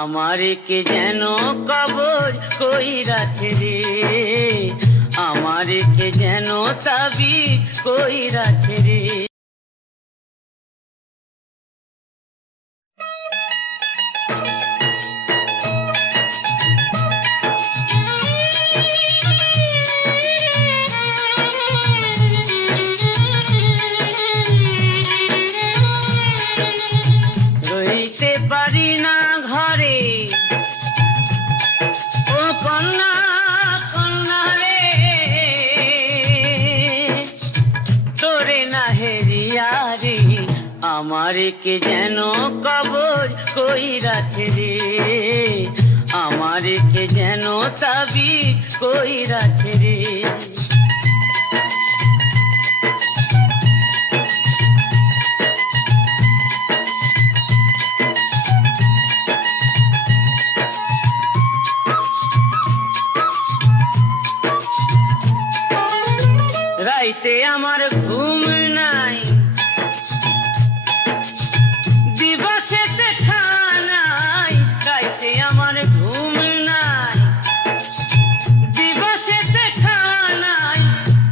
আমারে কে যেন কবর কইরাছে রে, আমারে কে যেন তাবিজ কইরাছে রে। রইতে পারি না ঘরে ও কন্যা কন্যা রে, তোরে না হেরিয়া রে, আমারে কে যেন কবর কইরাছে রে, আমারে কে যেন তাবিজ কইরাছে রে। রাইতে আমার ঘুম নাই, দিবসেতে খানাই, রাইতে আমার ঘুম নাই, দিবসেতে খানাই,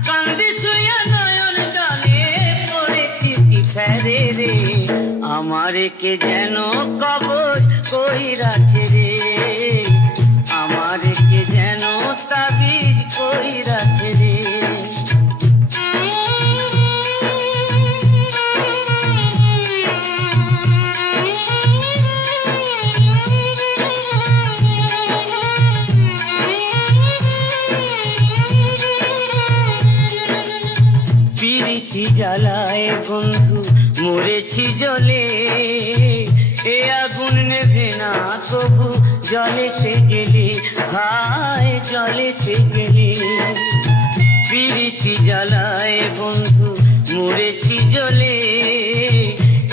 কান্দি শুয়া নয়ন জলে পড়েছি কি ফেরে রে, আমারে কে যেন কবর কইরাছে রে, আমারে কে যেন তাবিজ কইরাছে রে। পিরিতি জ্বালায় বন্ধু মরেছি জলে, এ আগুন নেভে না তবু জলেতে গেলে, হায় জলেতে গেলে। পিরিতি জ্বালায় বন্ধু মরেছি জলে,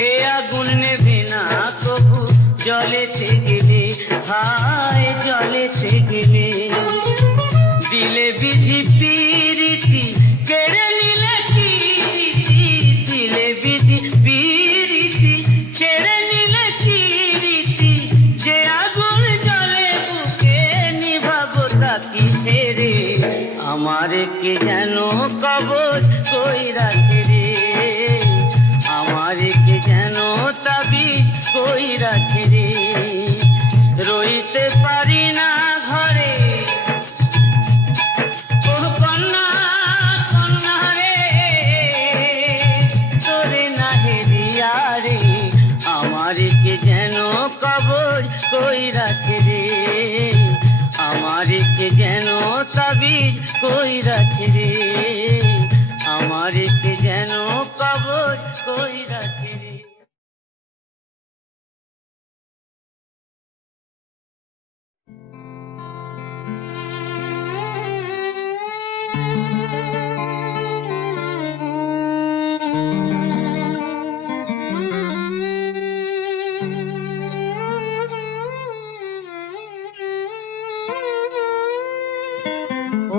এ আগুন নেভে না তবু জলেতে গেলে, হায় জলেতে গেলে। দিলে বিধি পিরিতি কেড়ে নিলে কিরিতি, দিলে বিধি পিরিতি কেড়ে নিলে কিরিতি, যে আগুন জলে বুকে নিভাবো তা কিসে রে, আমারে কে যেন কবর কইরাছে রে, আমারে কে যেন তাবিজ কইরাছে রে। রইতে পারি না ঘরে ও কন্যা কন্যা রে, তোরে না হেরিয়া রে, আমারে কে যেন কবর কইরাছে রে, আমারে কে যেন তাবিজ কইরাছে রে, আমারে কে যেন কবর কইরাছে রে।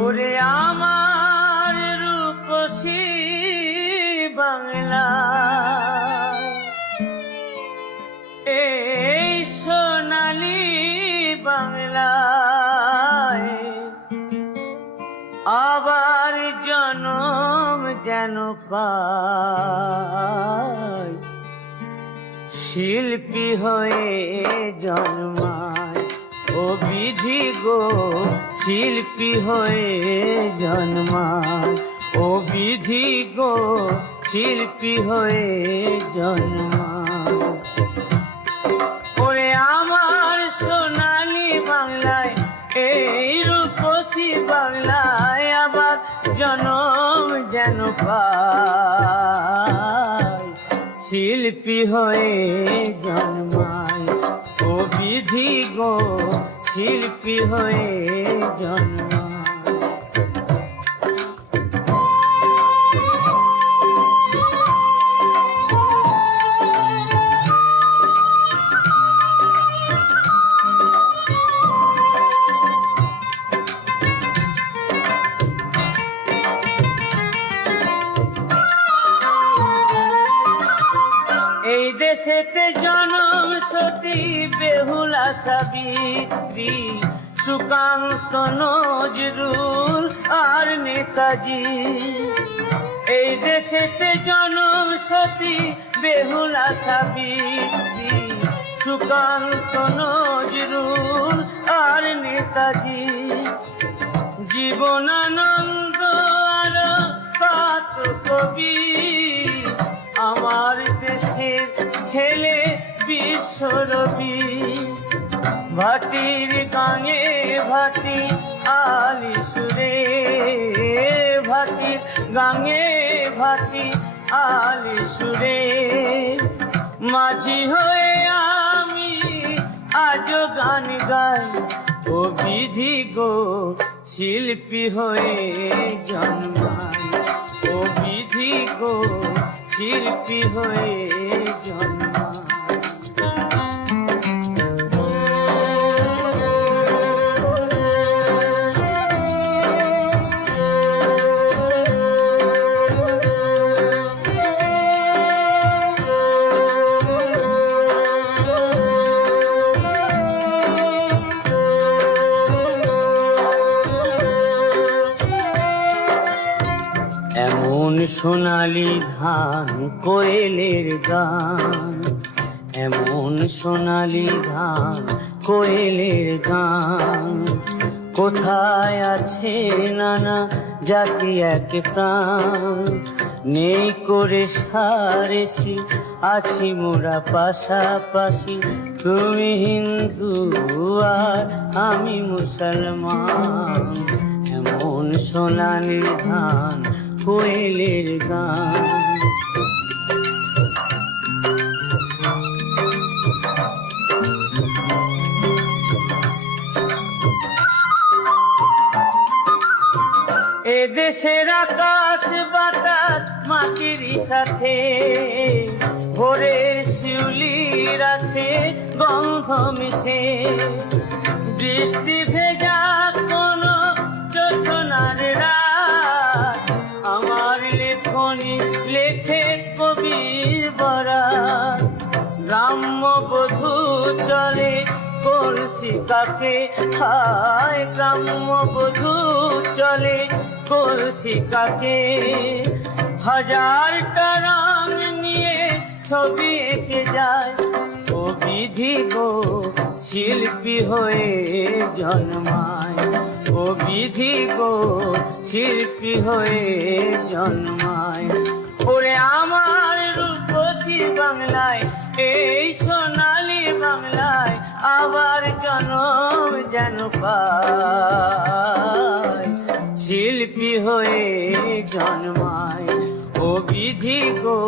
ওরে আমার রূপসী বাংলা, এই সোনালী বাংলায় আবার জনম যেন পাই, শিল্পী হয়ে জন্মায় ও বিধি গো, শিল্পী হয়ে জন্মায় ও বিধি গো, শিল্পী হয়ে জন্মায়। ওরে আমার সোনালী বাংলায়, এই রূপসী বাংলায় আবার জনম যেন পাই, শিল্পী হয়ে জন্মায় ও বিধি গো, শিল্পী হয়ে জন্মায়। এই দেশেতে জনম সতী বেহুলা সাবিত্রী, সুকান্ত নজরুল আর নেতাজি। এই দেশেতে জনম সতী বেহুলা সাবিত্রী, সুকান্ত নজরুল আর নেতাজি। জীবনানন্দ আর কত কবি, আমার দেশের ছেলে বিশ্বরবি। ভাটির গাঙে ভাটি আলি সুরে, ভাটির গাঙে ভাটি আলি সুরে। মাঝি হয়ে আমি আজ গান গাই, ও বিধি গো শিল্পী হয়ে জন্মাই, ও বিধি গো শিল্পী হয়ে জন্মাই। এমন সোনালি ধান কোয়েলের গান, এমন সোনালি ধান কোয়েলের গান। কোথায় আছে নানা জাতি এক প্রাণ, নেই করে সারেছি আছি মোরা পাশাপাশি। তুমি হিন্দু আর আমি মুসলমান, এমন সোনালি ধান কোয়েলের গান। এদেশের আকাশ বাতাস মাটির সাথে, ভোরে শিউলির আছে গন্ধ মিশে। বৃষ্টি ভেজা কোন জোছনার রাত, আমার লেখনী লেখে কবির বরাত। গ্রাম্য বধূ চলে কলসি কাকে, হায় গ্রাম্য বধূ চলে কলসি কাকে। হাজারটা রং নিয়ে ছবি এঁকে যায়, ও বিধি গো শিল্পী হয়ে জন্মায়, ও বিধি গো শিল্পী হয়ে জন্মায়। ওরে আমার রূপসী বাংলায়, এই সোনালী বাংলায় আবার জন্ম যেন পায়, শিল্পী হয়ে জন্মায়। ও বিধি গো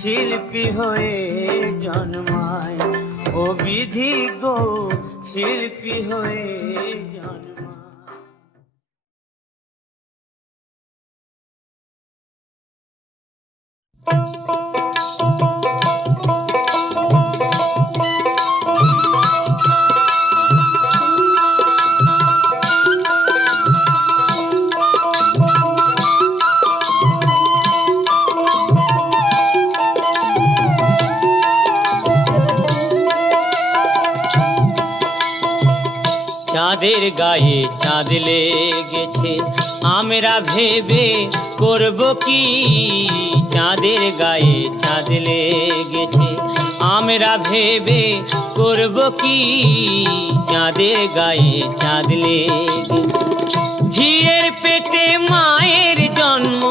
শিল্পী হয়ে জন্মায়, ও বিধি গো শিল্পী হয়ে জন্মায়। চাঁদের গায়ে চাঁদ লেগেছে, আমরা ভেবে করব কি। চাঁদের গায়ে চাঁদ লেগেছে, আমরা ভেবে করব কি। চাঁদের গায়ে চাঁদ লেগেছে, ঝিয়ের পেটে মায়ের জন্ম,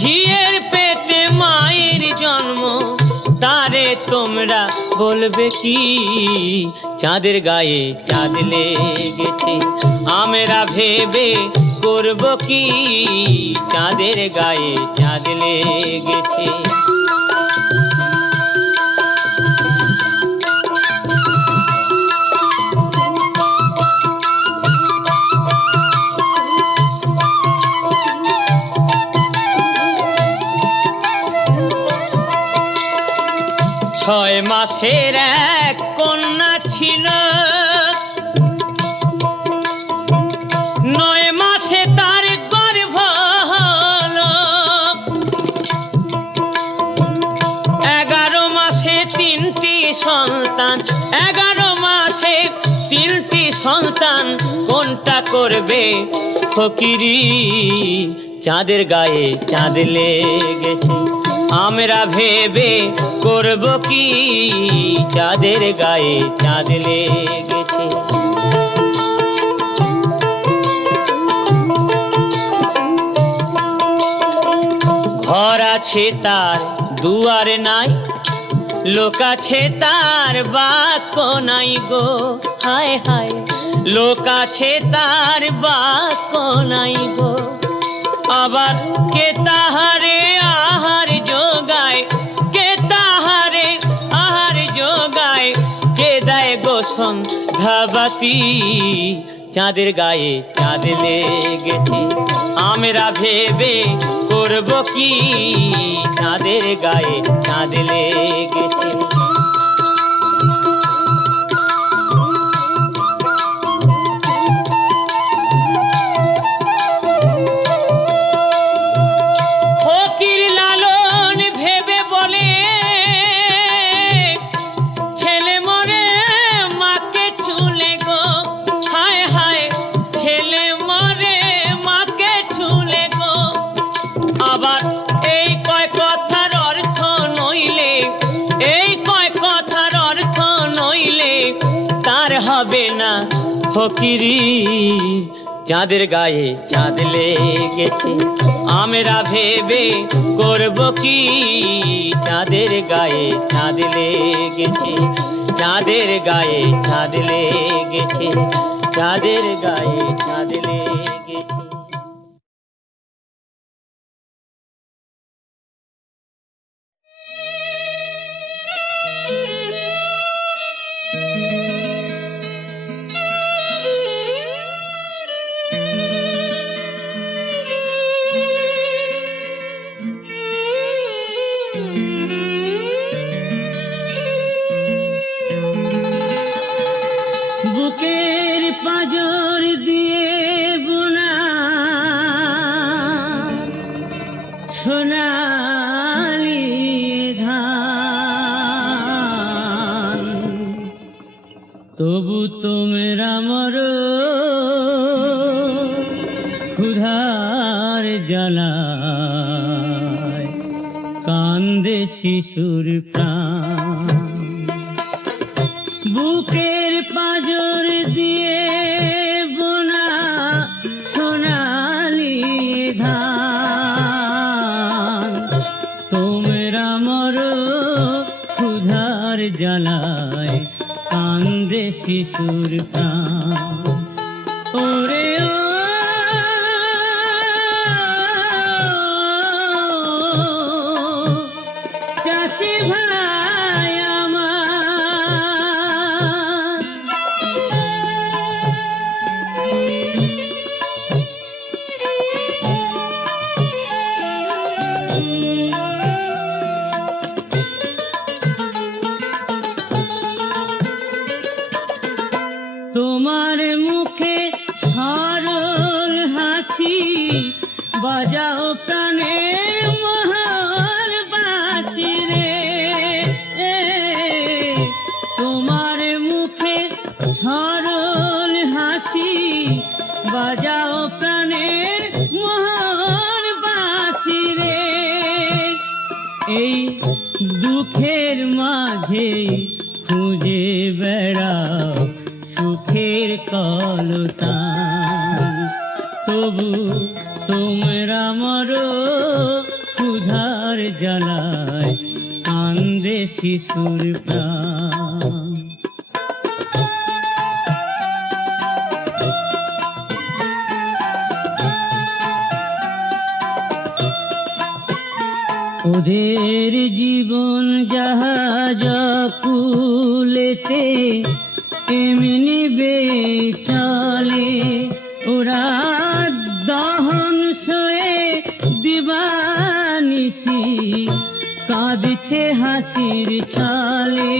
ঝিয়ের পেটে মায়ের জন্ম, তারে তোমরা বলবে কি। চাঁদের গায়ে চাঁদ লেগেছে, আমরা ভেবে করব কি। চাঁদের গায়ে চাঁদ লেগেছে। ছয় মাসের এক কন্যা ছিল, 9 মাসে তার গর্ভ হলো। 11 মাসে 3টি সন্তান, 11 মাসে সন্তান কোনটা করবে ফকিরি। চাঁদের গায়ে চাঁদ লেগেছে আমরা ভেবে করব কি, চাঁদের গায়ে চাঁদ লেগেছে। ঘর আছে তার দুয়ার নাই, লোক আছে তার বাক্য নাই গো, হায় হায় লোক আছে তার বাক্য নাই গো। আবার কে তাহারে আহার যোগায়, কে তাহারে আহার যোগায়, কে দেয় গো সন্ধ্যাবাতি। চাঁদের গায়ে চাঁদ লেগেছে আমরা ভেবে করব কি, চাঁদের গায়ে চাঁদ লেগেছে। ফকির লালন ভেবে বলে ছেলে মরে মাকে চুলে গো, হায় হায় ছেলে মরে মাকে চুলে গো। আবার এই কয় কথার অর্থ নইলে, এই কয় কথার অর্থ নইলে তার হবে না ফকিরি। চাঁদের গায়ে চাঁদ লেগেছে আমরা ভেবে করব কি, চাঁদের গায়ে চাঁদ লেগেছে, চাঁদের গায়ে চাঁদ লেগেছে, চাঁদের গায়ে চাঁদ লেগেছে। বুকের পাঁজর দিয়ে বোনা সোনালি ধান, তবু তোমরা মরো ক্ষুধার জ্বালায়, কান্দে শিশুর প্রাণ। বুকের পাঁজর দিয়ে বোনা সোনালি ধান, তোমরা মরো ক্ষুধার জ্বালায়, কান্দে শিশুর প্রাণ। ওরে ও চাষি ভাই আমার, তোমার মুখে সরল হাসি, বাজাও প্রাণের মহার বাঁশি রে। তোমার মুখে সরল হাসি, বাজাও প্রাণের মহার বাঁশি রে। এই দুঃখের মাঝে খুঁজে বেড়াও সুখের কলতান, তবু তোমরা মরো ক্ষুধার জ্বালায়, কান্দে শিশুর প্রাণ। ওদের জীবন জাহাজ কুলেতে এমনি চলে, ওরা দহন সয়ে দিবানিসি কাঁদছে হাসির ছলে,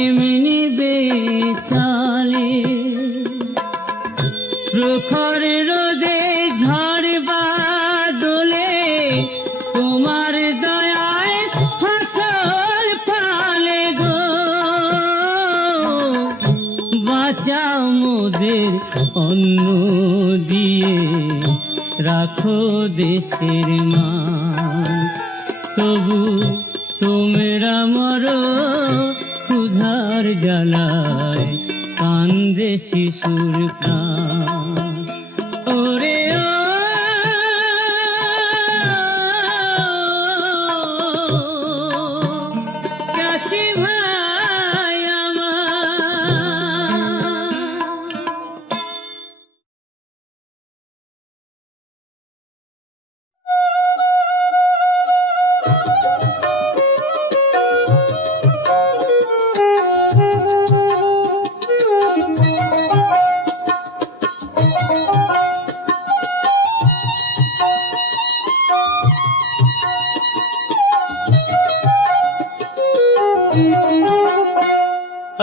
এমনি চলে। প্রখর রোদে ঝড় বাদলে তোমার দয়ায় ফসল ফলে গো, বাঁচাও মোদের অন্ন দিয়ে, রাখো দেশের মান। তবু তোমরা মরো ক্ষুধার জ্বালায়, কান্দে শিশুর প্রাণ। ওরে ও চাষি ভাই আমার,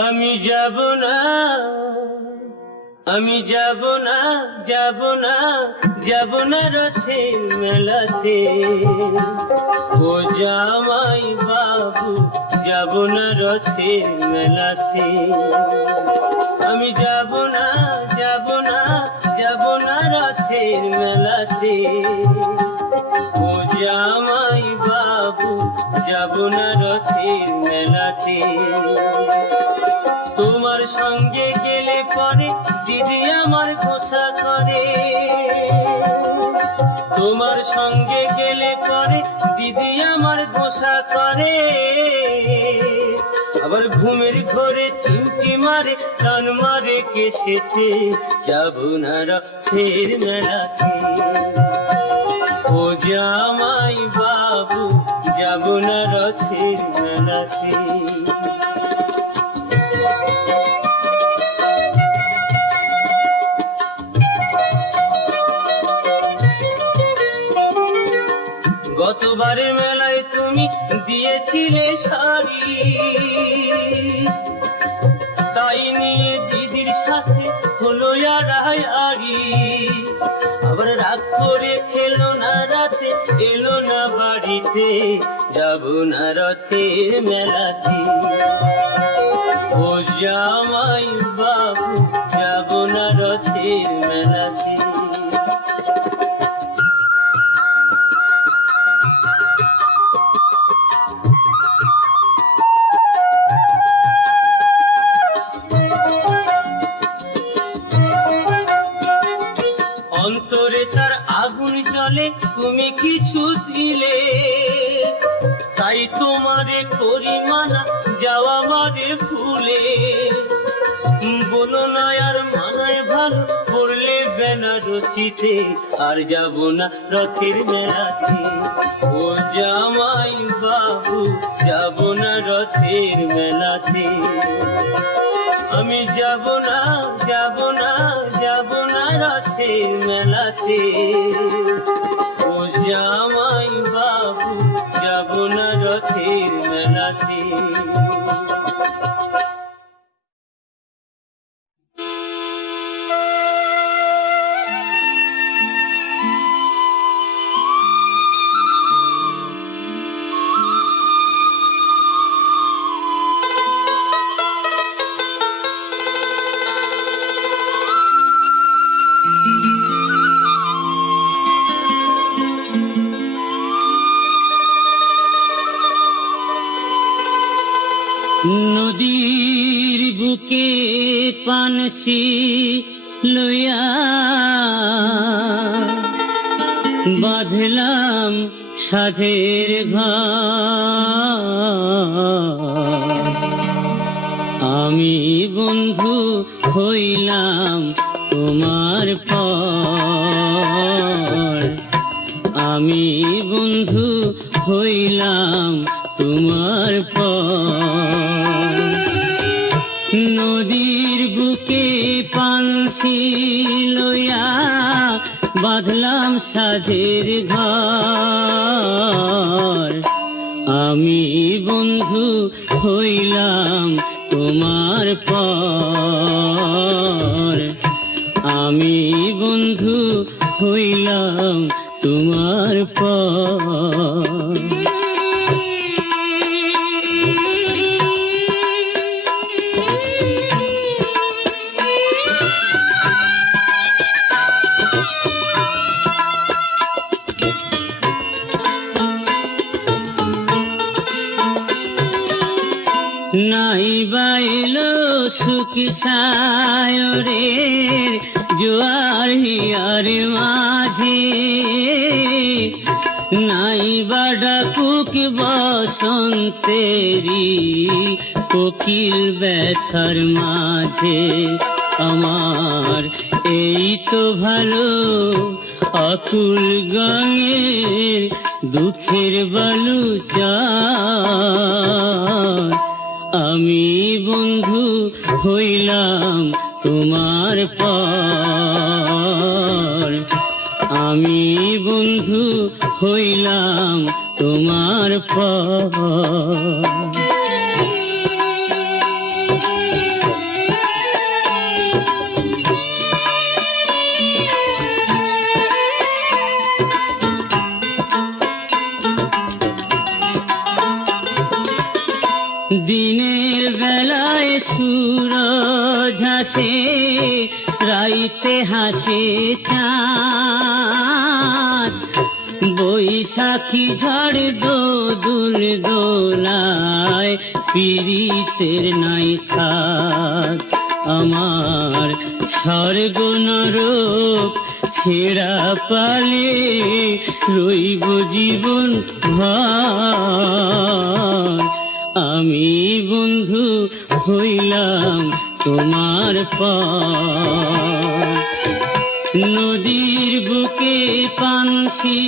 আমি যাব না, আমি যাব না, যাব না, যাব না রথের মেলাতে। ও জামাই বাবু, যাব না রথের মেলাতে। আমি যাব না, যাব না, যাব না রথের মেলাতে। ও জামাই বাবু, যাব না রথের মেলাতে। তোমার সঙ্গে গেলে পরে দিদি আমার গোসা করে, তোমার সঙ্গে গেলে পরে দিদি আমার গোসা করে। আবার ঘুমের ঘরে চিমটি মারে, টান মারে কেসেতে। যাব না রথের মেলাতে। ও জামাই বাবু, যাব না রথের মেলাতে। গতবারে মেলায় তুমি দিয়েছিলে শাড়ি, তাই নিয়ে দিদির সাথে হলো আড়াই। আবার রাগ করে খেলো না রাতে, এলো না বাড়িতে। যাব না রথের মেলাতে। ও জামাই বাবু, যাব না রথের মেলাতে। অন্তরে তার আগুন জ্বলে, তুমি কিছু দিলে, তাই তোমারে করি মানা, যাওয়া মারে ভুলে। বলো না আর মানায় ভালো, পড়লে বেনারসিতে। আর যাব না রথের মেলাতে। ও জামাই বাবু, যাব না রথের মেলাতে। আমি যাব না, যাব না, যাব না রথের মেলাতে। ও জামাই বাবু, যাব না রথের মেলাতে। নদীর বুকে পানসি লইয়া বাঁধলাম সাধের ঘর। আমি বন্ধু হইলাম তোমার পর, আমি বন্ধু হইলাম তোমার পর। নদীর বুকে পানসি লইয়া বাঁধলাম সাধের ঘর। আমি বন্ধু হইলাম তোমার পর, আমি বন্ধু হইলাম তোমার পর। সুখ সায়রের জোয়ার হিয়ার মাঝে, নাই বা ডাকুক বসন্তেরি কোকিল ব্যথার মাঝে। আমার এই তো ভালো আকুল গাঙের দুঃখের বালুচর। আমি বন্ধু হইলাম তোমার পর, আমি বন্ধু হইলাম তোমার পর। দিনের বেলায় সূরজ হাসে, রাইতে হাসে চাঁদ, বৈশাখী ঝড় দোদুল দোলায় পীড়িতের নাই থাক। আমার স্বর্গ নরক ছেঁড়া পালে রইব জীবন ভর। আমি বন্ধু হইলাম তোমার পর। নদীর বুকে পানসি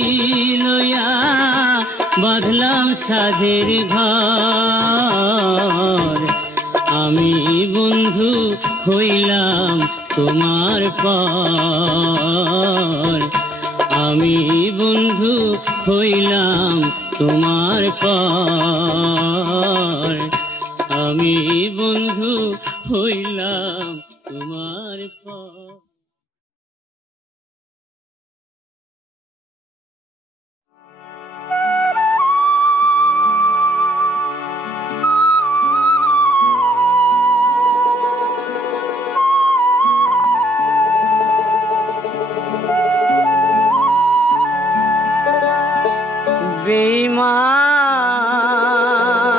লইয়া বাঁধলাম সাধের ঘর। আমি বন্ধু হইলাম তোমার পর, আমি বন্ধু হইলাম তোমার পর, আমি বন্ধু হইলাম তোমার পর।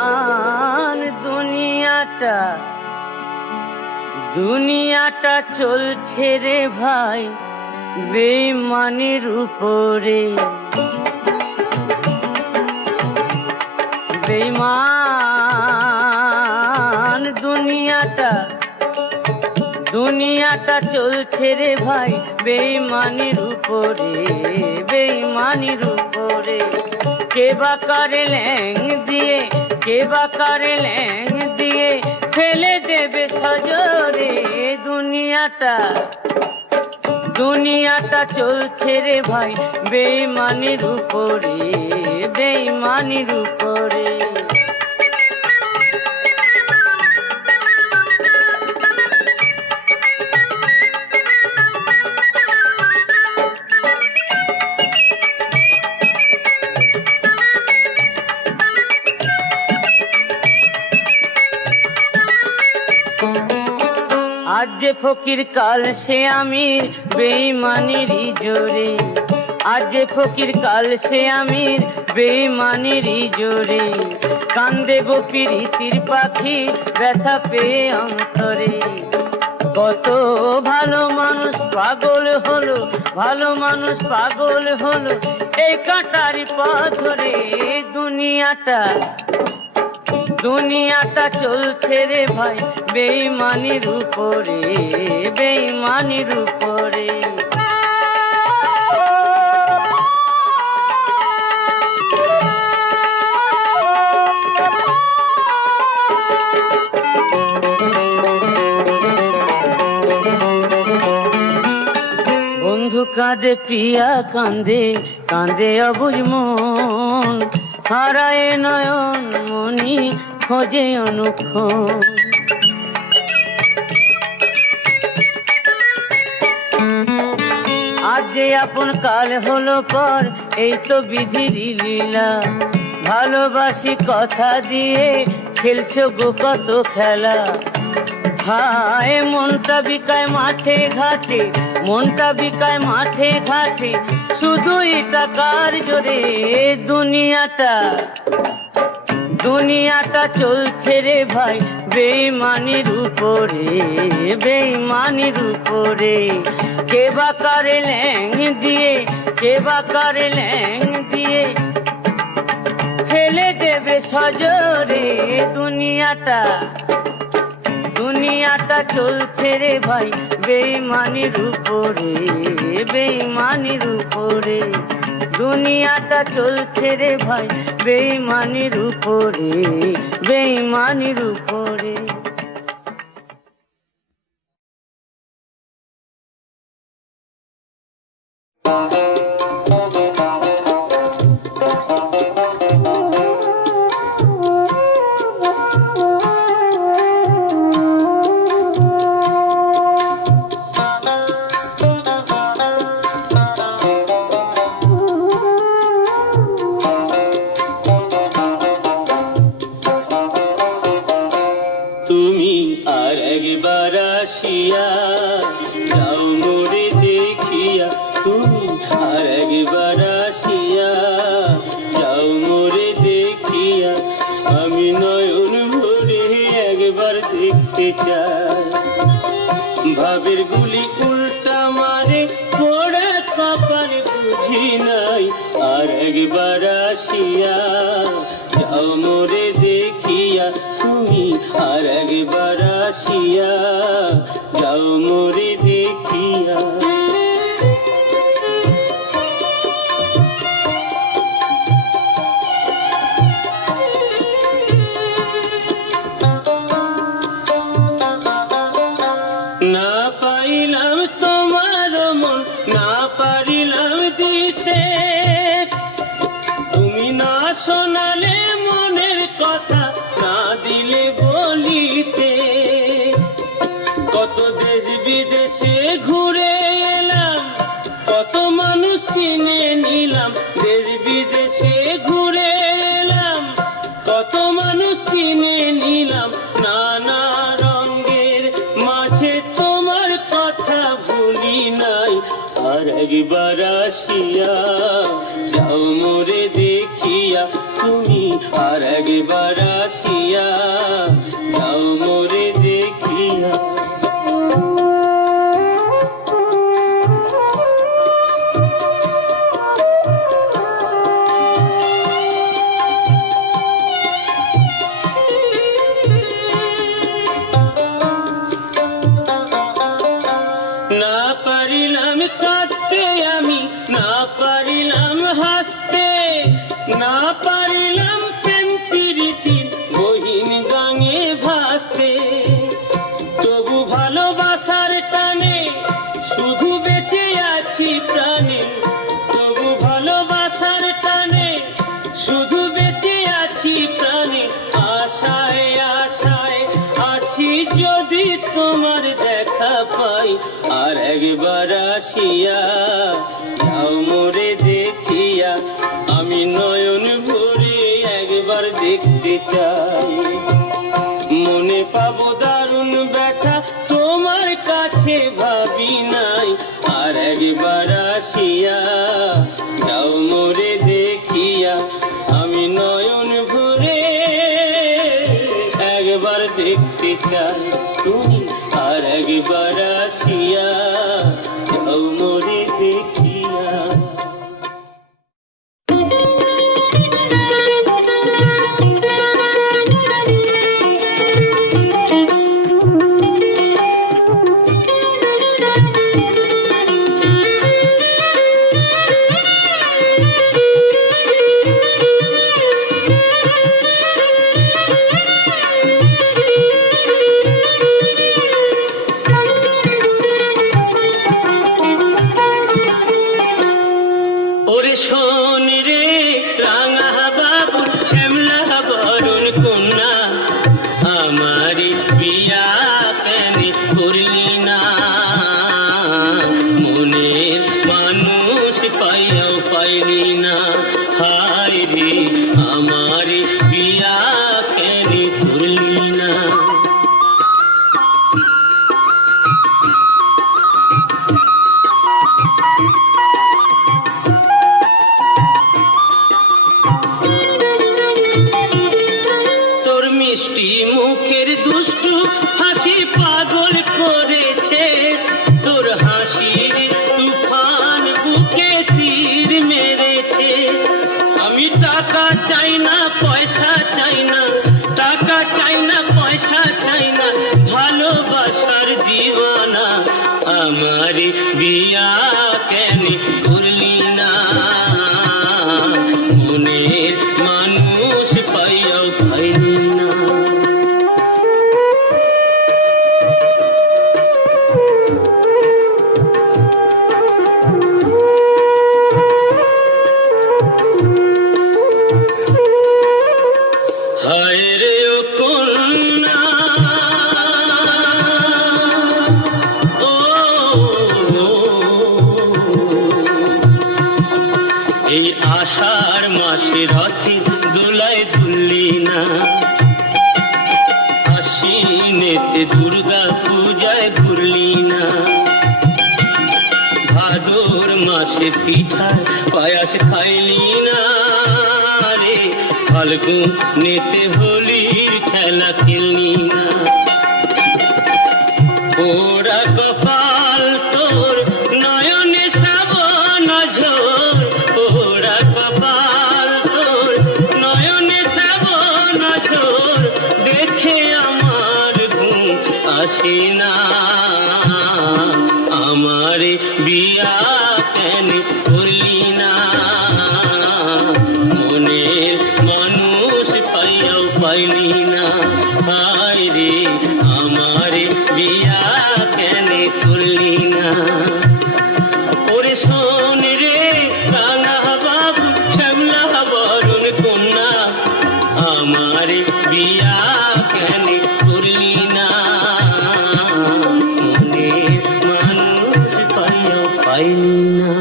বেঈমান দুনিয়াটা চলছে রে ভাই বেঈমানের উপরে। বেঈমান দুনিয়াটা চলছে রে ভাই বেঈমানের উপরে, বেঈমানের উপরে। কে বা কারে ল্যাং দিয়ে, কে বা কারে ল্যাং দিয়ে ফেলে দেবে সজরে। দুনিয়াটা চলছে রে ভাই বেঈমানের উপরে, বেঈমানের উপরে। আজ যে ফকির কাল সে আমির বেঈমানেরই জোরে, আজ যে ফকির কাল সে আমির বেঈমানেরই জোরে। কান্দে গো প্রীতির পাখি ব্যথা পেয়ে অন্তরে। কত ভালো মানুষ পাগল হলো, ভালো মানুষ পাগল হলো এই কাঁটারি পাথরে। দুনিয়াটা চলছে রে ভাই বেঈমানের উপরে, বেঈমানের উপরে। বন্ধু কাঁদে প্রিয়া কাঁদে, কাঁদে অবুঝ মন, হারায় নয়ন মনি খোঁজে অনুক্ষণ। আজ যে আপন কাল হলো পর এই তো বিধির লীলা। ভালোবাসি কথা দিয়ে খেলছো গো কত খেলা। হায় মনটা বিকায় মাঠে ঘাটে, মনটা বিকায় মাঠে ঘাটে শুধুই টাকার জোরে। দুনিয়াটা চলছে রে ভাই বেঈমানির উপরে, বেঈমানির উপরে। কে বা কারে ল্যাং দিয়ে, কে বা কারে ল্যাং দিয়ে ফেলে দেবে সজরে। দুনিয়াটা, দুনিয়াটা চলছে রে ভাই বেঈমানির উপরে, বেঈমানির উপরে। দুনিয়াটা চলছে রে ভাই বেঈমানির উপরে, বেঈমানির উপরে। ভাবের গুলি উল্টা মারে পোড়া কপাল বুঝি নাই। আর একবার আসিয়া যাও মোরে দেখিয়া তুমি, আর একবার আসিয়া যাও মোরে দেখিয়া। না পাইলাম তোমার মন, না পারিলাম দিতে, তুমি না শোনালে মনের কথা, না দিলে বলিতে। কত দেশ বিদেশে ঘুরে এলাম, কত মানুষ চিনে নিলাম। দেশ বিদেশে ঘুরে এলাম, কত মানুষ চিনে নিলাম। নানা রঙের মাঝে তোমার কথা ভুলি নাই। আর একবার আসিয়া যাও মোরে দেখিয়া তুমি, আর একবার আসিয়া যাও মোরে দেখিয়া। না পারিলাম কাঁদতে আমি, না পারিলাম হাসতে, না পারিলাম প্রেম প্রীতির বহিন গাঙে ভাসতে। তবু ভালোবাসার টানে শুধু বেঁচে আছি প্রাণে, তবু ভালোবাসার টানে শুধু বেঁচে আছি প্রাণে। আশায় আশায় আছি যদি তোমার দেখা পাই। আর একবার আসিয়া যাও মোরে দেখিয়া, আমি নয়ন ভরে একবার দেখতে চাই। মনে পাবো দারুণ ব্যথা তোমার কাছে ভাবি নাই। আর একবার আসিয়া যাও মোরে দেখিয়া, আমি নয়ন ভরে একবার দেখতে চাই। তুমি আর একবার আসিয়া যাও মোরে দেখিয়া। আমার বিয়া কেন করলি না মনের মানুষ পাইয়াও পাইলি না হায় রে ও কন্যা ও এই আষাঢ় মাসে রথে দোলায় তুললি না আশ্বিনেতে দুর্গা পূজায় ঘুরলি না ভাদর মাসে পিঠা পায়াস খাইলি না রে ফাল্গুনেতে হোলির খেলা খেললি না ওরা কপাল তোর নয়নে শ্রাবণ ঝোর ওরা কপাল তোর নয়নে শ্রাবণ ঝোর দেখে আমার ঘুম আসে না আমার বিয়া কেন করলি না মনের মানুষ পাইয়াও পাইলি না হায় রে আমার বিয়া কেন করলি না ওরে শোন রে রাঙা বাবু শ্যামলা বরণ কন্যা আমার বিয়া কেন করলি না মনের মানুষ পাইয়াও পাইলি না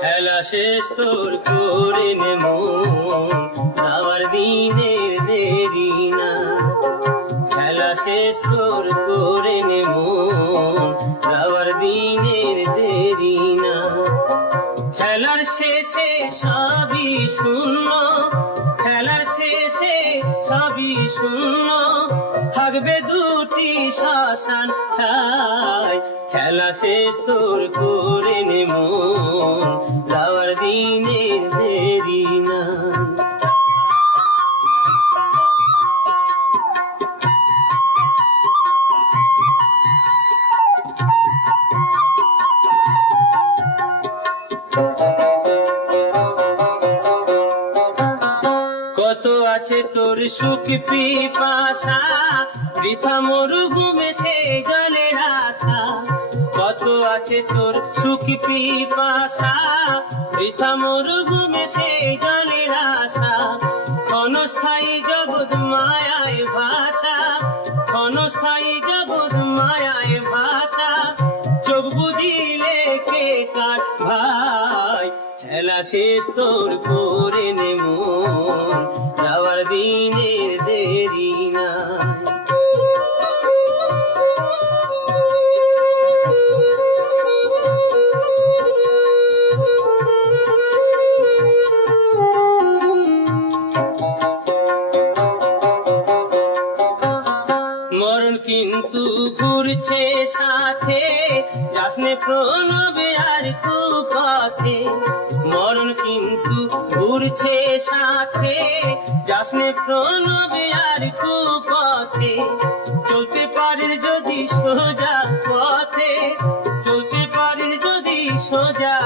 খেলা শেষ তোর করে নে মন যাওয়ার দিনের দেরি না খেলা শেষ তোর করে নে মন যাওয়ার দিনের দেরি না খেলার শেষে সবই শূন্য খেলার শেষে সবই শূন্য থাকবে দুটি শ্মশান ছাই খেলা শেষ তোর করে নে মন যাওয়ার দিনের দেরি না কত আছে তোর সুখ পিপাসা বৃথা মরুভূমে সে জলের আশা কত আছে তোর সুখ পিপাসা বৃথা মরুভূমে সে জলের আশা ক্ষণস্থায়ী জগৎ মায়ায় ভাষা ক্ষণস্থায়ী জগৎ মায়ায় ভাষা চোখ বুঝিলে কে কার ভাই খেলা শেষ তোর করে নে মন যাওয়ার দিনের দেরি না মরণ কিন্তু ঘুরছে সাথে যাসনে প্রণবে আর কুপথে মরণ কিন্তু ঘুরছে সাথে যাসনে প্রণবে আর কুপথে চলতে পারিস যদি সোজা পথে চলতে পারিস যদি সোজা